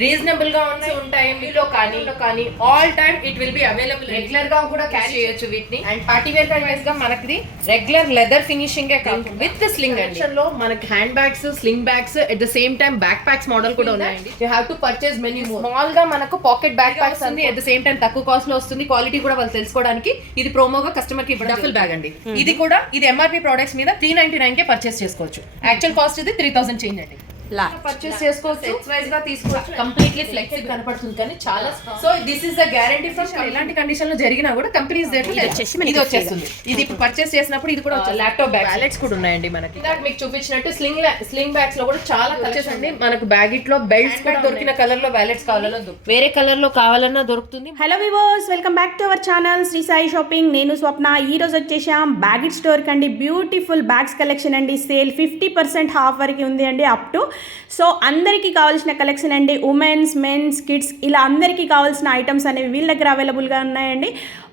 Reasonable గా ఉంటాయి మీలో కానీ all time it will be available. Regular గా కూడా క్యారీ చేయొచ్చు వీటిని. అండ్ పార్టీ వేర్ వైజ్ గా మనకి regular leather finishing with sling అండి. లో మనకి hand bags, sling bags, at the same time back packs model కూడా ఉన్నాయండి. You have to purchase many more. Small గా మనకు పాకెట్ బ్యాక్ ప్యాక్స్ ఉంది, ఎట్ ద సేమ్ టైమ్ తక్కువ కాస్ట్ లో వస్తుంది. క్వాలిటీ కూడా వాళ్ళు తెలుసుకోవడానికి ఇది ప్రోమోగా కస్టమర్ కి డఫుల్ బ్యాగ్ అండి. ఇది కూడా ఇది ఎంఆర్పీ ప్రొడక్ట్స్ మీద 399 కే పర్చేస్ చేసుకోవచ్చు. యాక్చువల్ కాస్ట్ ఇది 3000 చేంజ్ అండి. పర్చేస్ చేసుకోవచ్చు, సెట్స్ వైజ్ గా తీసుకోవచ్చు. కంప్లీట్లీ ఫ్లెక్సిబుల్ కనపడుతుంది కానీ చాలా. So this is the guarantee from ఎలాంటి కండిషన్ లో జరిగినా కూడా కంపెనీస్ ఇది వచ్చేస్తుంది. ఇది ఇప్పుడు పర్చేస్ చేసినప్పుడు ఇది కూడా ల్యాప్టాప్ బ్యాగ్ వ్యాలెట్స్ కూడా ఉన్నాయండి మనకి. మీకు చూపించినట్టు స్లింగ్ బ్యాగ్స్ లో కూడా చాలా కలర్స్ అండి. మనకు బ్యాగిట్ లో బెల్ట్స్ కూడా దొరికిన కలర్ లో వ్యాలెట్స్ కావాలన్నా వేరే కలర్ లో కావాలన్నా దొరుకుతుంది. Hello viewers, welcome back to our channel Sri Sai shopping. నేను స్వప్న. ఈ రోజు వచ్చేసాం బ్యాగిట్ స్టోర్ కండి. బ్యూటిఫుల్ బ్యాగ్స్ కలెక్షన్ అండి. సేల్ 50% హాఫ్ వరకు ఉంది అండి, అప్ టు. సో అందరికీ కావాల్సిన కలెక్షన్ అండి. ఉమెన్స్, మెన్స్, కిడ్స్ ఇలా అందరికీ కావాల్సిన ఐటమ్స్ అనేవి వీళ్ళ దగ్గర అవైలబుల్గా ఉన్నాయండి.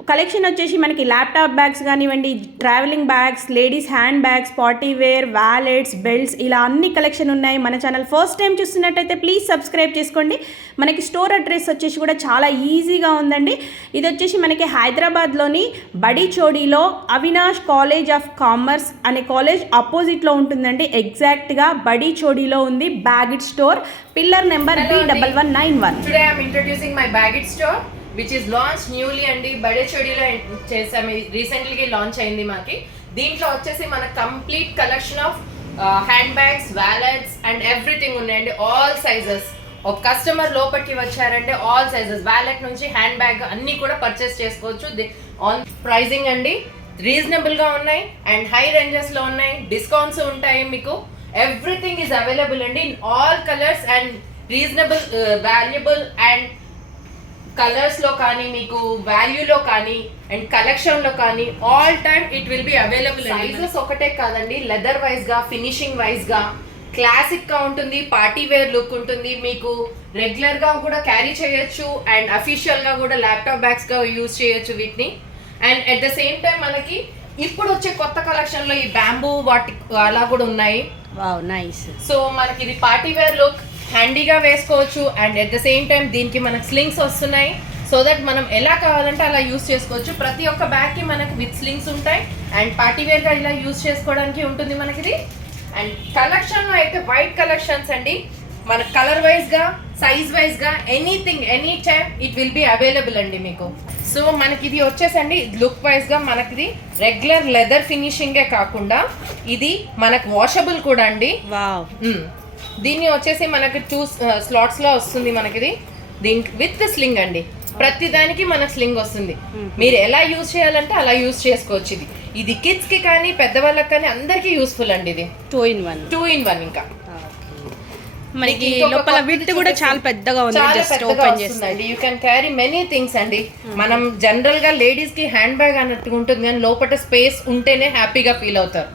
కలెక్షన్ వచ్చేసి మనకి ల్యాప్టాప్ బ్యాగ్స్ కానివ్వండి, travelling bags, ladies hand bags, party wear, wallets, belts ఇలా అన్ని కలెక్షన్ ఉన్నాయి. మన ఛానల్ ఫస్ట్ టైం చూస్తున్నట్టయితే ప్లీజ్ సబ్స్క్రైబ్ చేసుకోండి. మనకి స్టోర్ అడ్రస్ వచ్చేసి కూడా చాలా ఈజీగా ఉందండి. ఇది వచ్చేసి మనకి హైదరాబాద్లోని బడిచోడిలో అవినాష్ కాలేజ్ ఆఫ్ కామర్స్ అనే కాలేజ్ ఆపోజిట్లో ఉంటుందండి. ఎగ్జాక్ట్గా బడిచోడిలో ఉంది Bagit store. Pillar number B1191. Today I am introducing my Bagit store which is launched newly అండి. బడేచోడిలో చేసాము, రీసెంట్లీ లాంచ్ అయింది మాకి. దీంట్లో వచ్చేసి మన complete collection of hand bags, wallets and everything ఉన్నాయండి. All sizes. ఒక కస్టమర్ లోపలికి వచ్చారంటే ఆల్ సైజెస్, వ్యాలెట్ నుంచి హ్యాండ్ బ్యాగ్ అన్ని కూడా పర్చేస్ చేసుకోవచ్చు. ఆన్ ప్రైజింగ్ అండి రీజనబుల్ గా ఉన్నాయి అండ్ హై రేంజెస్ లో ఉన్నాయి. డిస్కౌంట్స్ ఉంటాయి మీకు. ఎవ్రీథింగ్ ఈజ్ అవైలబుల్ అండి in all colours and reasonable, valuable and colours లో కానీ, మీకు వాల్యూలో కానీ అండ్ కలెక్షన్ లో కానీ all time it will be available. Sizes ఒకటే కాదండి, లెదర్ వైజ్ గా, ఫినిషింగ్ వైజ్ గా క్లాసిక్ గా ఉంటుంది, పార్టీ వేర్ లుక్ ఉంటుంది. మీకు రెగ్యులర్ గా కూడా క్యారీ చేయొచ్చు అండ్ అఫీషియల్ గా కూడా ల్యాప్టాప్ బ్యాగ్స్ గా యూజ్ చేయొచ్చు వీటిని. And at the same time మనకి ఇప్పుడు వచ్చే కొత్త కలెక్షన్ లో ఈ బ్యాంబూ వాటి అలా కూడా ఉన్నాయి. Wow, nice. సో మనకి ఇది పార్టీ వేర్ లుక్, హ్యాండీగా వేసుకోవచ్చు and at the same time దీనికి మనకు స్లింగ్స్ వస్తున్నాయి. సో దట్ మనం ఎలా కావాలంటే అలా యూస్ చేసుకోవచ్చు. ప్రతి ఒక్క బ్యాగ్ కి మనకి విత్ స్లింగ్స్ ఉంటాయి అండ్ పార్టీ వేర్ గా ఇలా యూస్ చేసుకోవడానికి ఉంటుంది మనకి ఇది. అండ్ కలెక్షన్ లో అయితే వైట్ కలెక్షన్స్ అండి. మన కలర్ వైజ్ గా, సైజ్ వైజ్ గా anything, any time it will be available అండి మీకు. సో మనకి ఇది వచ్చేసండి లుక్ వైజ్ గా మనకి రెగ్యులర్ లెదర్ ఫినిషింగే కాకుండా ఇది మనకు వాషబుల్ కూడా అండి. వావ్. దీన్ని వచ్చేసి మనకి 2 స్లాట్స్ లో వస్తుంది మనకి. దీనికి విత్ స్లింగ్ అండి. ప్రతి దానికి మనకు స్లింగ్ వస్తుంది. మీరు ఎలా యూజ్ చేయాలంటే అలా యూజ్ చేసుకోవచ్చు. ఇది కిడ్స్ కి కానీ పెద్దవాళ్ళకి కానీ అందరికి యూస్ఫుల్ అండి. ఇది 2 in 1 ఇంకా మనకి లోపల విడ్త్ కూడా చాలా పెద్దగా ఉంది. జస్ట్ ఓపెన్ చేయండి, you can carry many things అండి. మనం జనరల్ గా లేడీస్ కి హ్యాండ్ బ్యాగ్ అన్నట్టుగా ఉంటుంది కానీ లోపల స్పేస్ ఉంటేనే హ్యాపీగా ఫీల్ అవుతారు.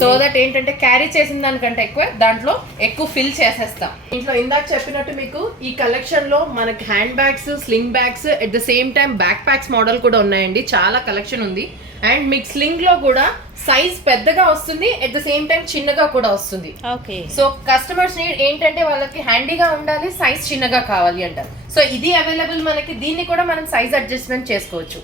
సో దట్ ఏంటంటే క్యారీ చేసిన దానికంటే దాంట్లో ఎక్కువ ఫిల్ చేసేస్తాం. ఇంట్లో ఇందాక చెప్పినట్టు మీకు ఈ కలెక్షన్ లో మనకి hand bags, sling bags, at the same time back packs model కూడా ఉన్నాయండి. చాలా కలెక్షన్ ఉంది. అండ్ మీకు స్లింగ్ లో కూడా సైజ్ పెద్దగా వస్తుంది, ఎట్ ద సేమ్ టైం చిన్నగా కూడా వస్తుంది. సో కస్టమర్స్ నీడ్ ఏంటంటే వాళ్ళకి హ్యాండీగా ఉండాలి, సైజ్ చిన్నగా కావాలి అంటారు. సో ఇది అవైలబుల్ మనకి. దీన్ని కూడా మనం సైజ్ అడ్జస్ట్మెంట్ చేసుకోవచ్చు.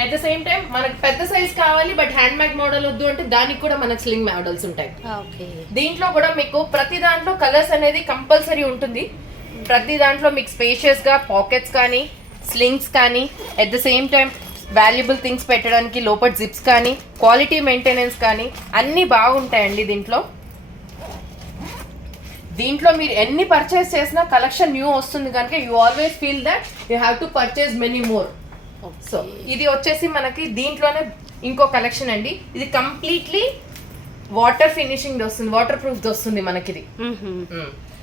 అట్ ద సేమ్ టైం మనకి పెద్ద సైజ్ కావాలి బట్ హ్యాండ్ బ్యాగ్ మోడల్ వద్దు అంటే దానికి కూడా మనకి స్లింగ్ మోడల్స్ ఉంటాయి. దీంట్లో కూడా మీకు ప్రతి దాంట్లో కలర్స్ అనేది కంపల్సరీ ఉంటుంది. ప్రతి దాంట్లో మీకు స్పేషియస్ గా పాకెట్స్ కానీ, స్లింగ్స్ కానీ, at the same time valuable things పెట్టడానికి లోపల జిప్స్ కానీ, క్వాలిటీ మెయింటెనెన్స్ కానీ అన్నీ బాగుంటాయండి దీంట్లో. దీంట్లో మీరు ఎన్ని పర్చేస్ చేసినా కలెక్షన్ న్యూ వస్తుంది కనుక you always feel that you have to purchase many more. So ఇది వచ్చేసి మనకి దీంట్లోనే ఇంకో కలెక్షన్ అండి. ఇది కంప్లీట్లీ వాటర్ ఫినిషింగ్ వస్తుంది, వాటర్ ప్రూఫ్ వస్తుంది మనకి ఇది.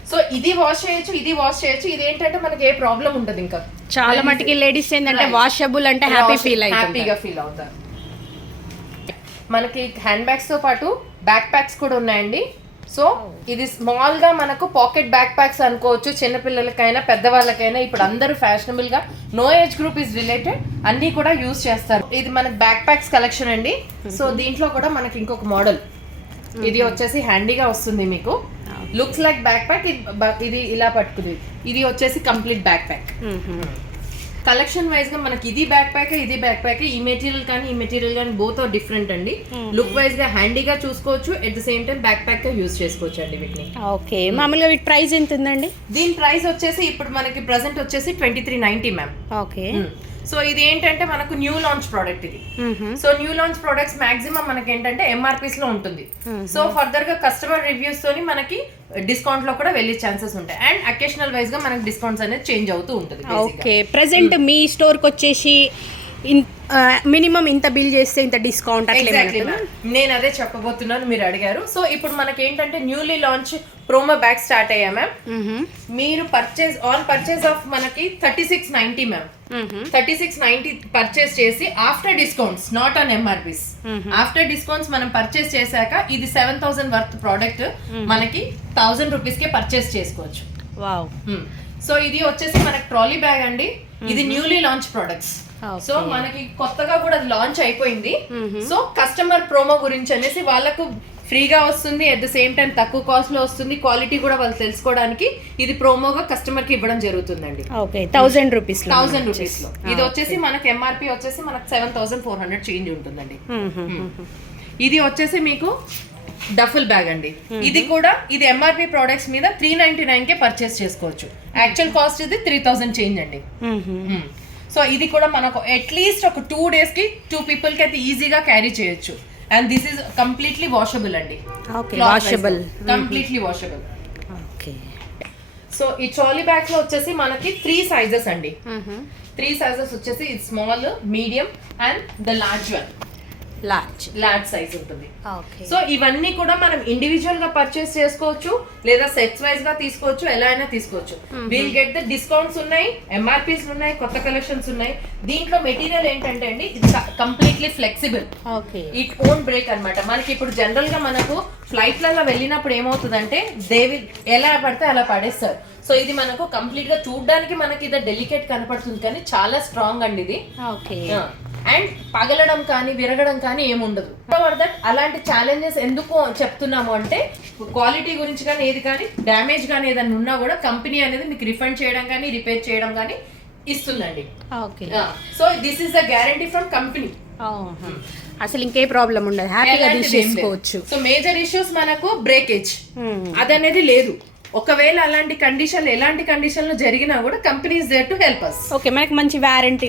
సో ఇది వాష్ చేయొచ్చు, ఇది వాష్ చేయొచ్చు. ఇది ఏంటంటే మనకి ఏ ప్రాబ్లం ఉండదు. ఇంకా చాలా మటుకి లేడీస్ ఏంటంటే వాషబుల్ అంటే హ్యాపీగా ఫీల్ అవుతారు. మనకి హ్యాండ్ బ్యాగ్స్ తో పాటు బ్యాక్ ప్యాక్స్ కూడా ఉన్నాయండి. సో ఇది స్మాల్ గా మనకు పాకెట్ బ్యాక్ ప్యాక్స్ అనుకోవచ్చు. చిన్నపిల్లలకైనా పెద్దవాళ్ళకైనా ఇప్పుడు అందరూ ఫ్యాషనబుల్ గా, no age group is related అన్ని కూడా యూజ్ చేస్తారు. ఇది మనకి బ్యాక్ ప్యాక్స్ కలెక్షన్ అండి. సో దీంట్లో కూడా మనకి ఇంకొక మోడల్ ఇది వచ్చేసి హ్యాండీగా వస్తుంది మీకు. Looks like back pack. ఇది ఇలా పట్టుకుంది. ఇది వచ్చేసి complete back pack. Collection wise గా మనకి ఇది బ్యాక్ ప్యాక్, ఇది బ్యాక్ ప్యాక్. ఈ మెటీరియల్ కానీ ఈ మెటీరియల్ కానీ బోత్ ఆర్ డిఫరెంట్ అండి. లుక్ వైజ్ గా హ్యాండీగా చూసుకోవచ్చు, at the same time back pack గా యూజ్ చేసుకోవచ్చు అండి వీటిని. ఓకే, మామూలుగా వీటి ప్రైస్ ఎంత ఉందండి? దీని ప్రైస్ వచ్చేసి ఇప్పుడు మనకి ప్రెసెంట్ వచ్చేసి 2390 మ్యామ్. ఓకే. సో ఇది ఏంటంటే మనకు న్యూ లాంచ్ ప్రోడక్ట్ ఇది. So new launch products maximum మనకి ఏంటంటే ఎంఆర్పీస్ లో ఉంటుంది. సో ఫర్దర్ గా కస్టమర్ రివ్యూస్ తోని మనకి డిస్కౌంట్ లో కూడా వెళ్ళే ఛాన్సెస్ ఉంటాయి. అండ్ అకేషనల్ వైజ్ గా మనకి డిస్కౌంట్స్ అనేది చేంజ్ అవుతూ ఉంటుంది. ఓకే, ప్రెసెంట్ మీ స్టోర్ కి వచ్చేసి మినిమం ఇంత బిల్ చేస్తే ఇంత డిస్కౌంట్ ఎగ్జాక్ట్లీ నేను అదే చెప్పబోతున్నాను, మీరు అడిగారు. సో ఇప్పుడు మనకి ఏంటంటే newly launch promo bag start అయ్యా మ్యామ్. మీరు పర్చేస్ ఆఫ్ మనకి 3690 మ్యామ్. 3690 పర్చేస్ చేసి after discounts, not on MRPs, after discounts మనం పర్చేస్ చేశాక ఇది 7000 వర్త్ ప్రోడక్ట్ మనకి 1000 రూపీస్ కే పర్చేస్ చేసుకోవచ్చు. వావ్. సో ఇది వచ్చేసి మనకి ట్రాలీ బ్యాగ్ అండి. ఇది న్యూలీ లాంచ్ ప్రొడక్ట్స్. సో మనకి కొత్తగా కూడా లాంచ్ అయిపోయింది. సో కస్టమర్ ప్రోమో గురించి అనేసి వాళ్ళకు ఫ్రీగా వస్తుంది, అట్ ద సేమ్ టైం తక్కువ కాస్ట్ లో వస్తుంది, క్వాలిటీ కూడా వాళ్ళు తెలుసుకోవడానికి ఇది ప్రోమోగా కస్టమర్ కి ఇవ్వడం జరుగుతుందండి. ఓకే, 1000 రూపీస్ లో. ఇది వచ్చేసి మనకి ఎంఆర్పి వచ్చేసి మనకి 7400 చేంజ్ ఉంటుందండి. ఇది వచ్చేసి మీకు డఫుల్ బ్యాగ్ అండి. ఇది కూడా ఇది ఎంఆర్పి ప్రొడక్ట్స్ మీద 399 కే పర్చేస్ చేసుకోవచ్చు. యాక్చువల్ కాస్ట్ ఇది 3000 చేంజ్ అండి. సో ఇది కూడా మనకు అట్లీస్ట్ ఒక 2 days కి 2 people కి అయితే ఈజీగా క్యారీ చేయొచ్చు. And this is completely washable అండి. Okay, washable, completely washable. Okay. So ఈ ట్రాలీ బ్యాగ్ లో వచ్చేసి మనకి 3 సైజెస్ అండి. 3 సైజెస్ వచ్చేసి ఇది small, medium and the large one. Large size ఉంటుంది. సో ఇవన్నీ కూడా మనం ఇండివిజువల్ గా పర్చేస్ చేసుకోవచ్చు, లేదా సెట్స్ వైజ్ గా తీసుకోవచ్చు, ఎలా అయినా తీసుకోవచ్చు. విల్ గెట్ ద డిస్కౌంట్స్ ఉన్నాయి, ఎంఆర్పీస్ ఉన్నాయి, కొత్త కలెక్షన్స్ ఉన్నాయి. దీంట్లో మెటీరియల్ ఏంటంటే అండి ఇది completely flexible. It own break అన్నమాట. మనకి ఇప్పుడు జనరల్ గా మనకు ఫ్లైట్లలో వెళ్ళినప్పుడు ఏమవుతుందంటే ఎలా పడితే అలా పడేస్తారు. సో ఇది మనకు కంప్లీట్ గా చూడడానికి మనకి ఇది డెలికేట్ కనపడుతుంది, కానీ చాలా స్ట్రాంగ్ అండి ఇది. అండ్ పగలడం కానీ విరగడం కానీ ఏముండదు. దట్ అలాంటి ఛాలెంజెస్ ఎందుకు చెప్తున్నాము అంటే క్వాలిటీ గురించి కానీ ఏది కానీ డ్యామేజ్ కానీ ఏదైనా ఉన్నా కూడా కంపెనీ అనేది మీకు రిఫండ్ చేయడం కానీ రిపేర్ చేయడం కానీ ఇస్తుందండి. So this is the guarantee from company. అసలు ఇంకే ప్రాబ్లం ఉండదు, హ్యాపీగా తీసుకోవచ్చు. సో మేజర్ ఇష్యూస్ మనకు బ్రేకేజ్ అదనేది లేదు. ఒకవేళ అలాంటి కండిషన్ ఎలాంటి కండిషన్ లో జరిగినా కూడా company is there to help us. Okay, మనకి మంచి వారంటీ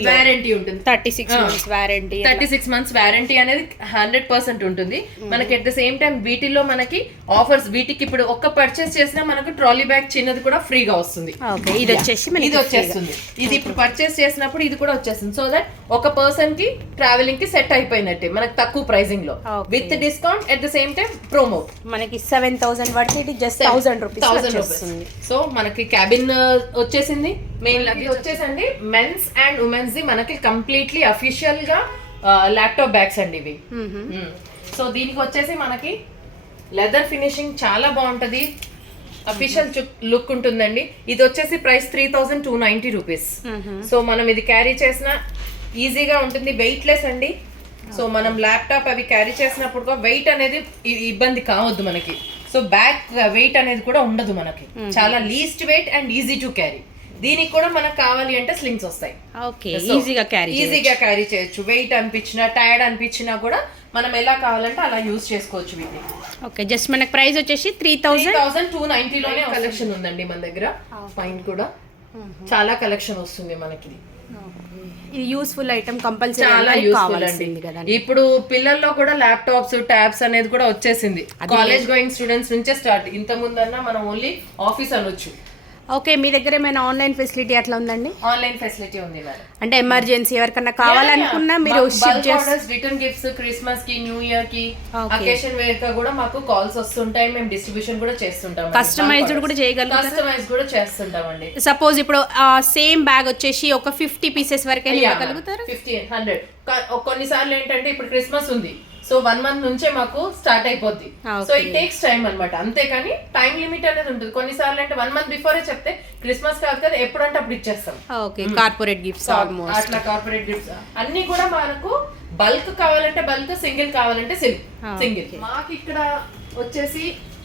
ఉంటుంది. 36 మంత్స్ వారంటీ. 36 months వారంటీ అనేది 100% ఉంటుంది మనకి. ఎట్ ద సేమ్ టైం వీటిలో మనకి ఆఫర్స్, వీటికి ఇప్పుడు ఒక్క పర్చేస్ చేసినా మనకు ట్రాలీ బ్యాగ్ చిన్నది కూడా ఫ్రీగా వస్తుంది. ఇది వచ్చేస్తుంది. ఇది ఇప్పుడు పర్చేస్ చేసినప్పుడు ఇది కూడా వచ్చేస్తుంది. సో దట్ ఒక పర్సన్ కి ట్రావెలింగ్ కి సెట్ అయిపోయినట్టే మనకి తక్కువ ప్రైసింగ్ లో with discount. At the same time promo మనకి 7000 పడితే ఇది జస్ట్ 1000 రూపీస్. సో మనకి క్యాబిన్ వచ్చేసింది. మెయిన్ లగేజ్ వచ్చేసండి మెన్స్ అండ్ ఉమెన్స్ ది మనకి కంప్లీట్లీ అఫీషియల్ గా ల్యాప్టాప్ బ్యాగ్స్ అండి ఇవి. సో దీనికి వచ్చేసి మనకి లెదర్ ఫినిషింగ్ చాలా బాగుంటది, అఫీషియల్ లుక్ ఉంటుందండి. ఇది వచ్చేసి ప్రైస్ 3290 రూపీస్. సో మనం ఇది క్యారీ చేసిన ఈజీగా ఉంటుంది, వెయిట్ లెస్ అండి. సో మనం ల్యాప్టాప్ అవి క్యారీ చేసినప్పుడు వెయిట్ అనేది ఇబ్బంది కావద్దు మనకి. సో బ్యాగ్ వెయిట్ అనేది కూడా ఉండదు మనకి, చాలా least weight and easy to carry. దీనికి కూడా మనకు కావాలి అంటే స్లింగ్స్ వస్తాయి. ఈజీగా క్యారీ చేయొచ్చు. వెయిట్ అనిపించినా టైర్డ్ అనిపించినా కూడా మనం ఎలా కావాలంటే అలా యూజ్ చేసుకోవచ్చు వీటిని. ఓకే, జస్ట్ మనకి ప్రైస్ వచ్చేసి 3290 లోనే కలెక్షన్ ఉందండి మన దగ్గర. ఫైన్ కూడా చాలా కలెక్షన్ వస్తుంది మనకి. ఇది యూస్ఫుల్ ఐటమ్, కంపల్సరీ చాలా యూస్ఫుల్ అండి. ఇప్పుడు పిల్లల్లో కూడా ల్యాప్టాప్స్, ట్యాబ్స్ అనేది కూడా వచ్చేసింది. కాలేజ్ గోయింగ్ స్టూడెంట్స్ నుంచే స్టార్ట్. ఇంత ముందన్నా మనం ఓన్లీ ఆఫీస్ అనొచ్చు. ఓకే, మీ దగ్గర ఏమైనా ఆన్లైన్ ఫెసిలిటీ అట్లా ఉందండి? ఆన్లైన్ ఫెసిలిటీ ఉంది మేడం. అంటే ఎమర్జెన్సీ ఎవరికన్నా కావాలనుకున్నా మీరు రిటర్న్ గిఫ్ట్స్, క్రిస్మస్ కి, న్యూ ఇయర్ కి, అకేషన్ వేర్ గా కూడా మాకు కాల్స్ వస్తుంటాయి. మేము డిస్ట్రిబ్యూషన్ కూడా చేస్తుంటాం. కస్టమైజ్డ్ కూడా చేయగలుగుతాం. కస్టమైజ్ కూడా చేస్తుంటామండి. సపోజ్ ఇప్పుడు సేమ్ బ్యాగ్ వచ్చేసి ఒక 50 pieces వరకే ఇవ్వగలుగుతారు. 50, 100. కొన్నిసార్లు ఏంటంటే ఇప్పుడు క్రిస్మస్ ఉంది, సో 1 month నుంచే మాకు స్టార్ట్ అయిపోద్ది. సో ఇట్ టేక్స్ టైం అనమాట. అంతేకాని టైం లిమిట్ అనేది ఉంటుంది. కొన్నిసార్లు అంటే 1 month బిఫోరే చెప్తే క్రిస్మస్ కాదు కదా ఎప్పుడంటే అప్పుడు ఇచ్చేస్తాం. కార్పొరేట్ గిఫ్ట్స్ ఆల్మోస్ట్ అట్లా కార్పొరేట్ గిఫ్ట్స్ అన్ని కూడా మనకు బల్క్ కావాలంటే బల్క్, సింగిల్ కావాలంటే సింగిల్. మాకు ఇక్కడ వచ్చేసి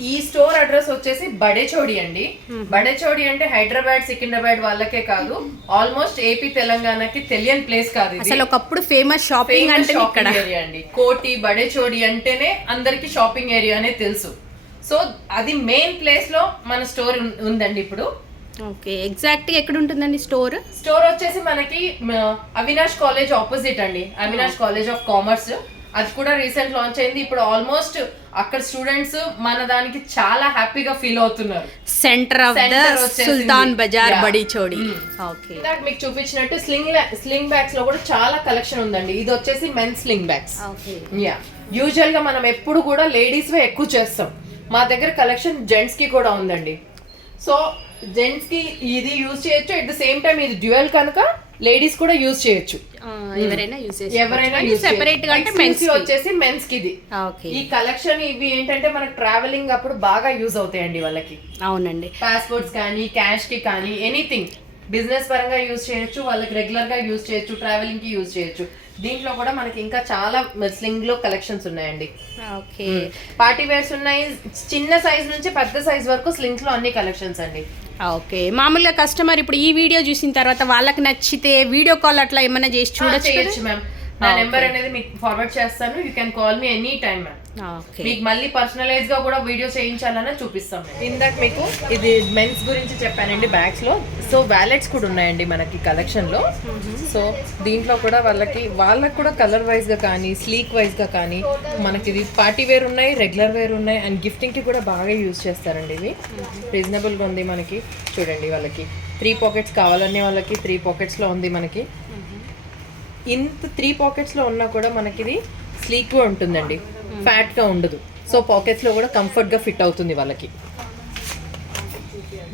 ఈ స్టోర్ అడ్రస్ వచ్చేసి బడేచోడి అండి. బడేచోడి అంటే హైదరాబాద్ సికింద్రాబాద్ వాళ్ళకే కాదు, ఆల్మోస్ట్ ఏపీ తెలంగాణకి తెలియని ప్లేస్ కాదు ఇది. అసలు ఒకప్పుడు ఫేమస్ షాపింగ్ అంటే ఇక్కడ ఏరియా అండి. కోటి బడేచోడి అంటేనే అందరికి షాపింగ్ ఏరియా అనే తెలుసు. సో అది మెయిన్ ప్లేస్ లో మన స్టోర్ ఉందండి ఇప్పుడు. ఓకే, ఎగ్జాక్ట్ గా ఎక్కడ ఉంటుందండి స్టోర్? స్టోర్ వచ్చేసి మనకి అవినాష్ కాలేజ్ ఆపోజిట్ అండి, అవినాష్ కాలేజ్ ఆఫ్ కామర్స్. అది కూడా రీసెంట్ లాంచ్ అయింది. ఇప్పుడు ఆల్మోస్ట్ అక్కడ స్టూడెంట్స్ మన దానికి చాలా హ్యాపీగా ఫీల్ అవుతున్నారు. Centre of the Sultan Bazaar Badichowdi. Okay, ఇందాక మీకు చూపించినట్టు స్లింగ్ బ్యాగ్స్ లో కూడా చాలా కలెక్షన్ ఉందండి. ఇది వచ్చేసి men's sling bags. Yeah, usual గా మనం ఎప్పుడు కూడా లేడీస్ వే ఎక్కువ చేస్తాం. మా దగ్గర కలెక్షన్ జెంట్స్ కి కూడా ఉందండి. సో జెంట్స్ కి ఇది యూజ్ చేయొచ్చు, అట్ ద సేమ్ టైం ఇది డ్యూయల్ కనుక లేడీస్ కూడా యూజ్ చేయొచ్చు. ఎవరైనా సెపరేట్ గా అంటే మెన్స్ వచ్చేసి మెన్స్ కి ఇది. ఓకే, ఈ కలెక్షన్ ఇవి ఏంటంటే మనకు ట్రావెలింగ్ అప్పుడు బాగా యూజ్ అవుతాయండి వాళ్ళకి. అవునండి, పాస్పోర్ట్స్ కానీ క్యాష్ కి కానీ ఎనీథింగ్ బిజినెస్ పరంగా యూజ్ చేయొచ్చు, వాళ్ళకి రెగ్యులర్ గా యూజ్ చేయొచ్చు, ట్రావెలింగ్ కి యూజ్ చేయొచ్చు. దీంట్లో కూడా మనకి ఇంకా చాలా స్లింగ్ లో కలెక్షన్స్ ఉన్నాయండి. ఓకే, పార్టీ వేర్స్ ఉన్నాయి, చిన్న సైజ్ నుంచి పెద్ద సైజ్ వరకు స్లింగ్స్ లో అన్ని కలెక్షన్స్ అండి. ఓకే, మామూలుగా కస్టమర్ ఇప్పుడు ఈ వీడియో చూసిన తర్వాత వాళ్ళకి నచ్చితే వీడియో కాల్ అట్లా ఏమైనా చేసి చూడొచ్చు మ్యామ్. నా నెంబర్ అనేది మీకు ఫార్వర్డ్ చేస్తాను, you can call me any time ma'am. మీకు మళ్ళీ పర్సనలైజ్ గా కూడా వీడియో చేయించాలన్నా చూపిస్తాం. ఇందాక మీకు ఇది మెన్స్ గురించి చెప్పానండి బ్యాగ్స్ లో. సో వ్యాలెట్స్ కూడా ఉన్నాయండి మనకి కలెక్షన్ లో. సో దీంట్లో కూడా వాళ్ళకి కూడా కలర్ వైజ్ గా కానీ స్లీక్ వైజ్ గా కానీ మనకి ఇది పార్టీ వేర్ ఉన్నాయి, రెగ్యులర్ వేర్ ఉన్నాయి, అండ్ గిఫ్టింగ్ కి కూడా బాగా యూజ్ చేస్తారండి. ఇది రీజనబుల్ గా ఉంది మనకి. చూడండి, వాళ్ళకి 3 పాకెట్స్ కావాలనే వాళ్ళకి 3 పాకెట్స్ లో ఉంది మనకి. ఇంత 3 పాకెట్స్ లో ఉన్నా కూడా మనకి ఇది స్లీక్ గా ఉంటుందండి, ఫ్యాట్ గా ఉండదు. సో పాకెట్స్ లో కూడా కంఫర్ట్ గా ఫిట్ అవుతుంది వాళ్ళకి.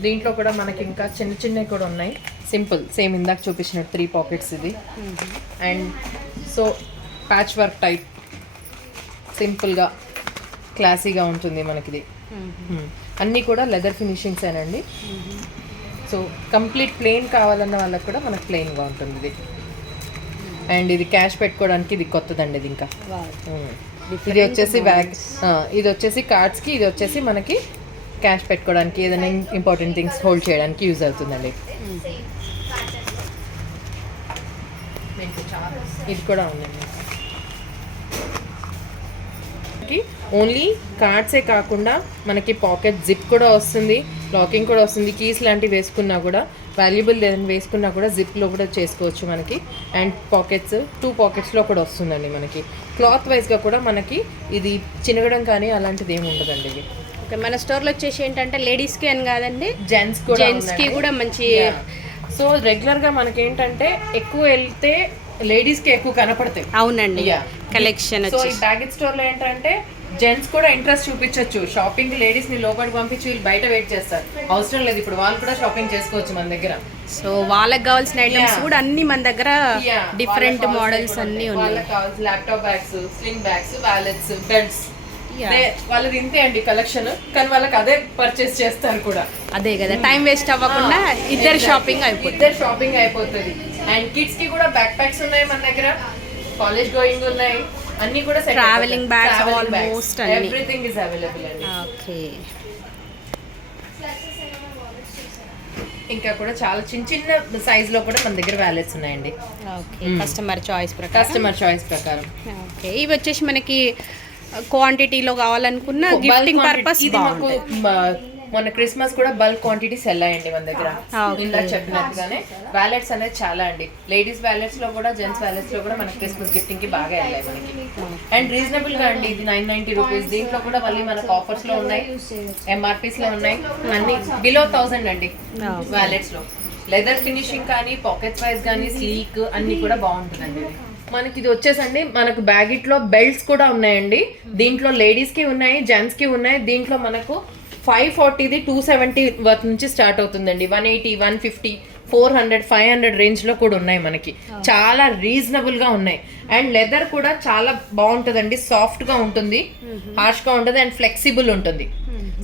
దీంట్లో కూడా మనకి ఇంకా చిన్న చిన్నవి కూడా ఉన్నాయి, సింపుల్ సేమ్ ఇందాక చూపించినట్టు 3 పాకెట్స్ ఇది. And so patch work type simple గా క్లాసీగా ఉంటుంది మనకి ఇది. అన్నీ కూడా లెదర్ ఫినిషింగ్స్ ఏనండి. సో కంప్లీట్ ప్లెయిన్ కావాలన్న వాళ్ళకి కూడా మనకు ప్లెయిన్ గా ఉంటుంది ఇది. అండ్ ఇది క్యాష్ పెట్టుకోవడానికి ఇది కొత్తదండి. ఇది ఇంకా ఇది వచ్చేసి బ్యాగ్, ఇది వచ్చేసి కార్డ్స్ కి, ఇది వచ్చేసి మనకి క్యాష్ పెట్టుకోవడానికి, ఏదైనా ఇంపార్టెంట్ థింగ్స్ హోల్డ్ చేయడానికి యూజ్ అవుతుందండి. ఇది కూడా ఉందండి. ఓన్లీ కార్డ్సే కాకుండా మనకి పాకెట్ జిప్ కూడా వస్తుంది, లాకింగ్ కూడా వస్తుంది. కీస్ లాంటివి వేసుకున్నా కూడా, వాల్యుబుల్ ఏదైనా వేసుకున్నా కూడా జిప్లో కూడా చేసుకోవచ్చు మనకి. అండ్ పాకెట్స్ 2 పాకెట్స్లో కూడా వస్తుందండి మనకి. క్లాత్ వైజ్గా కూడా మనకి ఇది చినగడం కానీ అలాంటిది ఏమి ఉండదండి. ఇది ఓకే, మన స్టోర్లో వచ్చేసి ఏంటంటే లేడీస్కి అని కాదండి, జెంట్స్కి కూడా మంచి. సో రెగ్యులర్గా మనకి ఏంటంటే ఎక్కువ వెళ్తే లేడీస్కి ఎక్కువ కనపడతాయి. అవునండి, కలెక్షన్. సో ఈ బ్యాగేజ్ స్టోర్లో ఏంటంటే జెంట్స్ కూడా ఇంట్రెస్ట్ చూపించవచ్చు. షాపింగ్ లేడీస్ ని లోపలికి పంపించి వీళ్ళు బయట వెయిట్ చేస్తారు, అవసరం లేదు. ఇప్పుడు వాళ్ళు కూడా షాపింగ్ చేసుకోవచ్చు మన దగ్గర. సో వాళ్ళకి కావాల్సిన ఐటమ్స్ కూడా అన్ని మన దగ్గర డిఫరెంట్ మోడల్స్ అన్ని ఉన్నాయి. వాళ్ళకి కావాల్సిన laptop bags, sling bags, wallets, belts, వాళ్ళది ఇంతే అండి కలెక్షన్. కానీ వాళ్ళకి అదే పర్చేస్ చేస్తారు కూడా. అదే కదా, టైం వేస్ట్ అవ్వకుండా ఇద్దరు షాపింగ్ అయిపోతుంది. అండ్ కిడ్స్ కి కూడా బ్యాక్ ప్యాక్స్ ఉన్నాయి మన దగ్గర, కాలేజ్ గోయింగ్ ఉన్నాయి, అన్ని కూడా travelling bags, almost everything is available అండి. ఓకే, ఇంకా కూడా చాలా చిన్న చిన్న సైజ్ లో కూడా మన దగ్గర వ్యాలెట్స్ ఉన్నాయండి. ఓకే, కస్టమర్ చాయిస్ ప్రకారం. ఓకే, ఇవి వచ్చేసి మనకి క్వాంటిటీలో కావాలనుకున్న గిఫ్టింగ్ పర్పస్. ఇది మాకు మొన్న క్రిస్మస్ కూడా బల్క్ క్వాంటిటీస్ వెళ్ళాయండి మన దగ్గర. ఇందాక చెప్పినట్టుగానే వ్యాలెట్స్ అనేది చాలా అండి. లేడీస్ వ్యాలెట్స్ లో కూడా, జెంట్స్ వ్యాలెట్స్ లో కూడా మన క్రిస్మస్ గిఫ్టింగ్ కి బాగా వెళ్ళాయి మనకి. అండ్ రీజనబుల్ గా అండి, ఇది 990 రూపీస్. దీంట్లో కూడా మళ్ళీ మనకు ఆఫర్స్ లో ఉన్నాయి, ఎంఆర్పీస్ లో ఉన్నాయి, అన్ని బిలో 1000 అండి వ్యాలెట్స్ లో. లెదర్ ఫినిషింగ్ కానీ, పాకెట్స్ వైజ్ కానీ, స్లీక్ అన్ని కూడా బాగుంటుందండి. మనకి ఇది వచ్చేసండి, మనకు బ్యాగిట్ లో బెల్ట్స్ కూడా ఉన్నాయండి. దీంట్లో లేడీస్ కి ఉన్నాయి, జెంట్స్ కి ఉన్నాయి. దీంట్లో మనకు 540ది 270 వర్త్ నుంచి స్టార్ట్ అవుతుందండి. 180, 150, 400, 500 రేంజ్ లో కూడా ఉన్నాయి మనకి. చాలా రీజనబుల్ గా ఉన్నాయి. అండ్ లెదర్ కూడా చాలా బాగుంటుందండి, సాఫ్ట్ గా ఉంటుంది, హార్ష్ గా ఉంటుంది, అండ్ ఫ్లెక్సిబుల్ ఉంటుంది.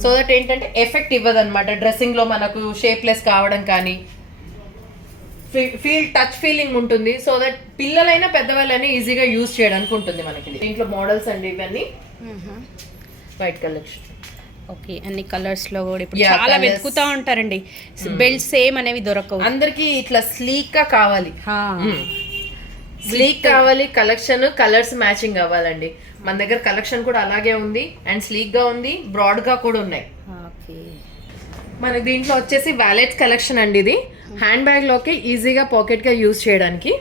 సో దట్ ఏంటంటే ఎఫెక్ట్ ఇవ్వదు అనమాట డ్రెస్సింగ్ లో మనకు షేప్లెస్ కావడం కానీ, టచ్ ఫీలింగ్ ఉంటుంది. సో దట్ పిల్లలైనా పెద్దవాళ్ళైనా ఈజీగా యూజ్ చేయడానికి ఉంటుంది మనకి. దీంట్లో మోడల్స్ అండి ఇవన్నీ. వైట్ కలెక్షన్ ఓకే, అన్ని కలర్స్ లో కూడా ఇప్పుడు Yeah, చాలా colours. వెతుకుతా ఉంటారండి, బెల్ట్ సేమ్ అనేవి దొరకవు. అందరికి ఇట్లా స్లీక్ గా కావాలి, స్లీక్ కావాలి, కలెక్షన్ కలర్స్ మ్యాచింగ్ అవ్వాలండి. మన దగ్గర కలెక్షన్ కూడా అలాగే ఉంది అండ్ స్లీక్ గా ఉంది, బ్రాడ్ గా కూడా ఉన్నాయి. ఓకే, మనకి దీంట్లో వచ్చేసి వ్యాలెట్ కలెక్షన్ అండి. ఇది హ్యాండ్ బ్యాగ్ లోకి ఈజీగా పాకెట్ గా యూజ్ చేయడానికి.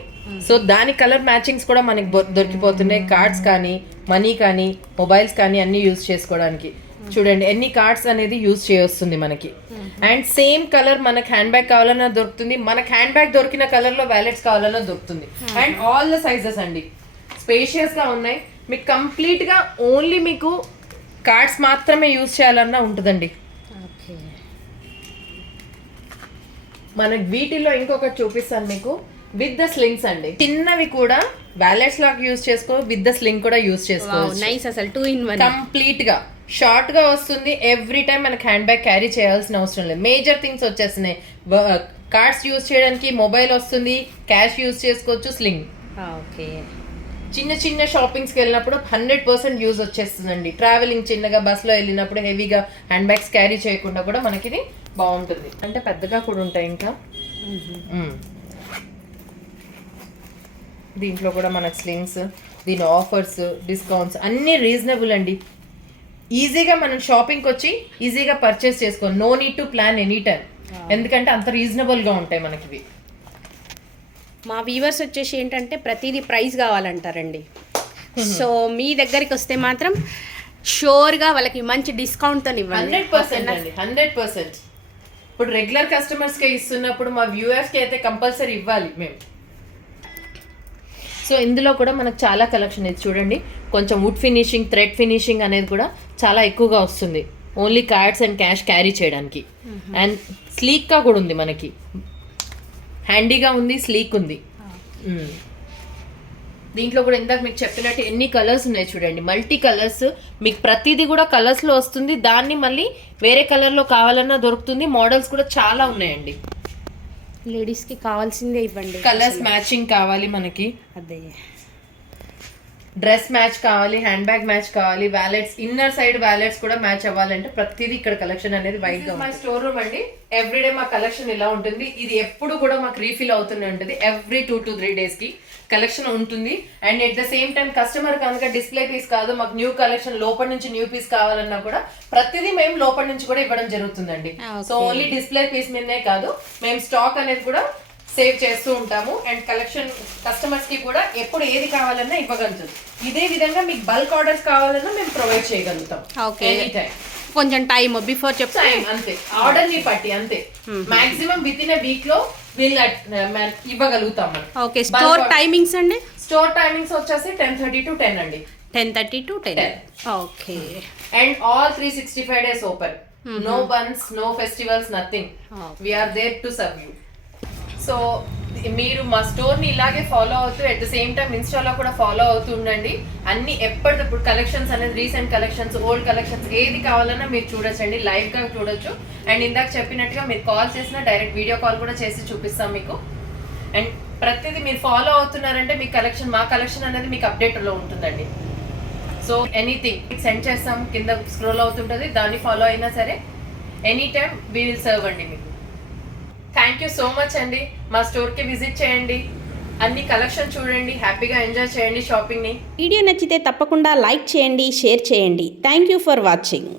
సో దాని కలర్ మ్యాచింగ్స్ కూడా మనకి దొరికిపోతున్నాయి. కార్డ్స్ కానీ, మనీ కానీ, మొబైల్స్ కానీ అన్ని యూజ్ చేసుకోవడానికి. చూడండి ఎన్ని కార్డ్స్ అనేది యూజ్ చేయొస్తుంది మనకి. అండ్ సేమ్ కలర్ మనకి హ్యాండ్ బ్యాగ్ కావాలన్నా దొరుకుతుంది, మనకి హ్యాండ్ బ్యాగ్ దొరికిన కలర్ లో వ్యాలెట్స్ కావాలన్నా దొరుకుతుంది. అండ్ ఆల్ ద సైజెస్ అండి, స్పేషియస్ గా ఉన్నాయి. మీకు కంప్లీట్ గా ఓన్లీ మీకు కార్డ్స్ మాత్రమే యూజ్ చేయాలన్నా ఉంటుందండి. ఓకే, మనకి వీటిల్లో ఇంకొకటి చూపిస్తాను మీకు, విత్ ద స్లింగ్స్ అండి. చిన్నవి కూడా వ్యాలెట్స్ లాగా యూజ్ చేసుకో, విత్ ద స్లింగ్ కూడా యూజ్ చేసుకోవచ్చు. నైస్, అసలు 2 in 1 కంప్లీట్ గా షార్ట్ గా వస్తుంది. ఎవ్రీ టైం మనకి హ్యాండ్ బ్యాగ్ క్యారీ చేయాల్సిన అవసరం లేదు. మేజర్ థింగ్స్ వచ్చేస్తున్నాయి. కార్డ్స్ యూజ్ చేయడానికి మొబైల్ వస్తుంది, క్యాష్ యూజ్ చేసుకోవచ్చు, స్లింగ్. ఓకే, చిన్న చిన్న షాపింగ్స్కి వెళ్ళినప్పుడు 100% యూజ్ వచ్చేస్తుందండి. ట్రావెలింగ్ చిన్నగా బస్సులో వెళ్ళినప్పుడు హెవీగా హ్యాండ్ బ్యాగ్స్ క్యారీ చేయకుండా కూడా మనకి ఇది బాగుంటుంది. అంటే పెద్దగా కూడా ఉంటాయి. ఇంకా దీంట్లో కూడా మనకి స్లింగ్స్, దీని ఆఫర్స్, డిస్కౌంట్స్ అన్నీ రీజనబుల్ అండి. ఈజీగా మనం షాపింగ్కి వచ్చి ఈజీగా పర్చేస్ చేసుకోవాలి. No need to plan any time, ఎందుకంటే అంత రీజనబుల్గా ఉంటాయి మనకి ఇవి. మా వ్యూవర్స్ వచ్చేసి ఏంటంటే ప్రతిదీ ప్రైస్ కావాలంటారండి. సో మీ దగ్గరికి వస్తే మాత్రం షూర్గా వాళ్ళకి మంచి డిస్కౌంట్తో ఇవ్వండి. 100% అండి, 100%. ఇప్పుడు రెగ్యులర్ కస్టమర్స్కే ఇస్తున్నప్పుడు మా వ్యూవర్స్కి అయితే కంపల్సరీ ఇవ్వాలి మేము. సో ఇందులో కూడా మనకు చాలా కలెక్షన్ ఇది చూడండి. కొంచెం వుడ్ ఫినిషింగ్, థ్రెడ్ ఫినిషింగ్ అనేది కూడా చాలా ఎక్కువగా వస్తుంది. Only cards and cash carry చేయడానికి. అండ్ స్లీక్గా కూడా ఉంది మనకి, హ్యాండీగా ఉంది, స్లీక్ ఉంది. దీంట్లో కూడా ఇందాక మీకు చెప్పినట్టు ఎన్ని కలర్స్ ఉన్నాయి చూడండి, మల్టీ కలర్స్. మీకు ప్రతిదీ కూడా కలర్స్లో వస్తుంది. దాన్ని మళ్ళీ వేరే కలర్లో కావాలన్నా దొరుకుతుంది. మోడల్స్ కూడా చాలా ఉన్నాయండి. లేడీస్కి కావాల్సిందే ఇవ్వండి. కలర్స్ మ్యాచింగ్ కావాలి మనకి, అదే డ్రెస్ మ్యాచ్ కావాలి, హ్యాండ్ బ్యాగ్ మ్యాచ్ కావాలి, వ్యాలెట్స్, ఇన్నర్ సైడ్ వ్యాలెట్స్ కూడా మ్యాచ్ అవ్వాలంటే ప్రతిదీ ఇక్కడ కలెక్షన్ అనేది వైడ్ గా. మా స్టోర్ రూమ్ అండి, ఎవ్రీడే మా కలెక్షన్ ఇలా ఉంటుంది. ఇది ఎప్పుడు కూడా మాకు రీఫిల్ అవుతూనే ఉంటుంది. ఎవ్రీ 2 to 3 days కి కలెక్షన్ ఉంటుంది. And at the same time customer కనుక డిస్ప్లే పీస్ కాదు, మాకు న్యూ కలెక్షన్ లోపల నుంచి న్యూ పీస్ కావాలన్నా కూడా ప్రతిదీ మేము లోపల నుంచి కూడా ఇవ్వడం జరుగుతుందండి. సో ఓన్లీ డిస్ప్లే పీస్ మీదనే కాదు, మేము స్టాక్ అనేది కూడా సేవ్ చేస్తూ ఉంటాము. అండ్ కలెక్షన్ కస్టమర్స్ కి కూడా ఎప్పుడు ఏది కావాలన్నా ఇవ్వగలుగుతుంది. ఇదే విధంగా మీకు బల్క్ ఆర్డర్స్ కావాలన్నా మేము ప్రొవైడ్ చేయగలుగుతాం. ఎనీ టైం, కొంచెం టైం బిఫోర్ చెప్తాం అంతే, ఆర్డర్ ని బట్టి అంతే. మాక్సిమం విత్ ఇన్ వీక్ లో వీళ్ళు ఇవ్వగలుగుతాం మనం. ఓకే, స్టోర్ టైమింగ్స్ అండి? స్టోర్ టైమింగ్స్ వచ్చేసి 10:30 to 10 అండి. 10:30 to 10. Okay, and all 365 days open. No bandhs, no festivals, nothing. We are there to serve you. So మీరు మా స్టోర్ని ఇలాగే ఫాలో అవుతూ ఎట్ ద సేమ్ టైం ఇన్స్టాలో కూడా ఫాలో అవుతూ ఉండండి. అన్ని ఎప్పటికప్పుడు కలెక్షన్స్ అనేది, రీసెంట్ కలెక్షన్స్, ఓల్డ్ కలెక్షన్స్ ఏది కావాలన్నా మీరు చూడొచ్చండి, లైవ్గా చూడొచ్చు. అండ్ ఇందాక చెప్పినట్టుగా మీరు కాల్ చేసినా డైరెక్ట్ వీడియో కాల్ కూడా చేసి చూపిస్తాం మీకు. అండ్ ప్రతిదీ మీరు ఫాలో అవుతున్నారంటే మీ కలెక్షన్, మా కలెక్షన్ అనేది మీకు అప్డేట్లో ఉంటుందండి. సో ఎనీథింగ్ సెండ్ చేస్తాం, కింద స్క్రోల్ అవుతుంటుంది, దాన్ని ఫాలో అయినా సరే any time we will serve అండి మీకు. థ్యాంక్ యూ సో మచ్ అండి. మా స్టోర్కి విజిట్ చేయండి, అన్ని కలెక్షన్ చూడండి, హ్యాపీగా ఎంజాయ్ చేయండి షాపింగ్ని. వీడియో నచ్చితే తప్పకుండా లైక్ చేయండి, షేర్ చేయండి. Thank you for watching.